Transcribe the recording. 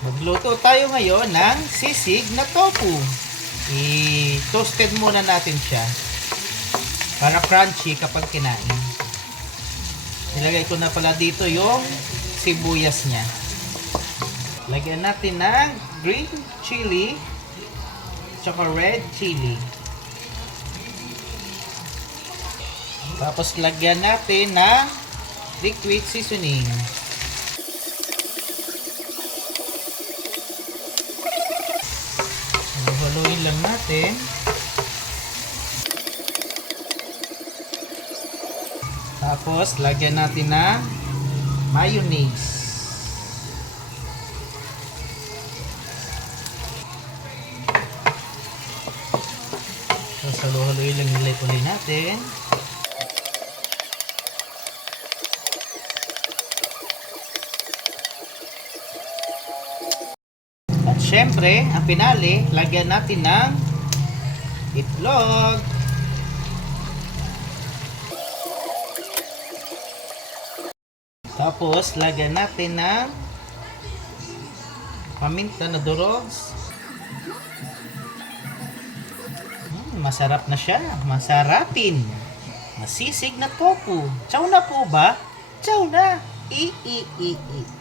Magluto tayo ngayon ng sisig na tofu. I-toasted muna natin siya para crunchy kapag kinain. Nilagay ko na pala dito yung sibuyas niya. Lagyan natin ng green chili tsaka red chili. Tapos lagyan natin ng liquid seasoning. Haluin lang natin. Tapos, lagyan natin ng mayonnaise. Tapos, halu-haluin lang nilay natin. Syempre, ang pinali, lagyan natin ng itlog. Tapos, lagyan natin ng paminta na durog. Hmm, masarap na siya. Masarapin. Masisig na tofu. Chow na po ba? Chow na. I, i, i, i.